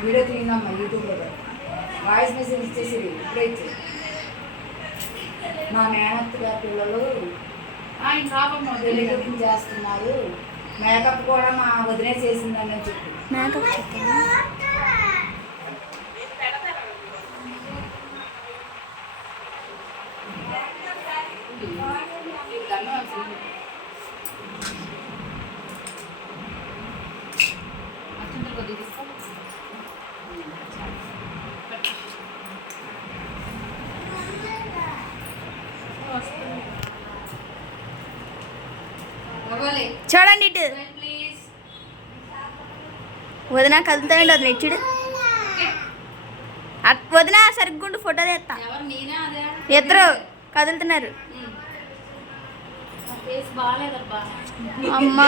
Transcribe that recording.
Video తీయందమ్మా యూట్యూబ్లో voice message ఇచ్చేసి ఇప్పుడే ఇచ్చే మా మేనత్త గారి పిల్లలు డెలివరీ చేస్తున్నారు. మేకప్ కూడా మా వదిలే చేసిందని చెప్పి మేకప్ చెప్పాను. చూడండి ఇటు వదిన కదులుతాయండి వదిన ఇచ్చుడు వదిన సరిగ్గుండు ఫోటోలు ఎత్తా ఇద్దరు కదులుతున్నారు. అమ్మా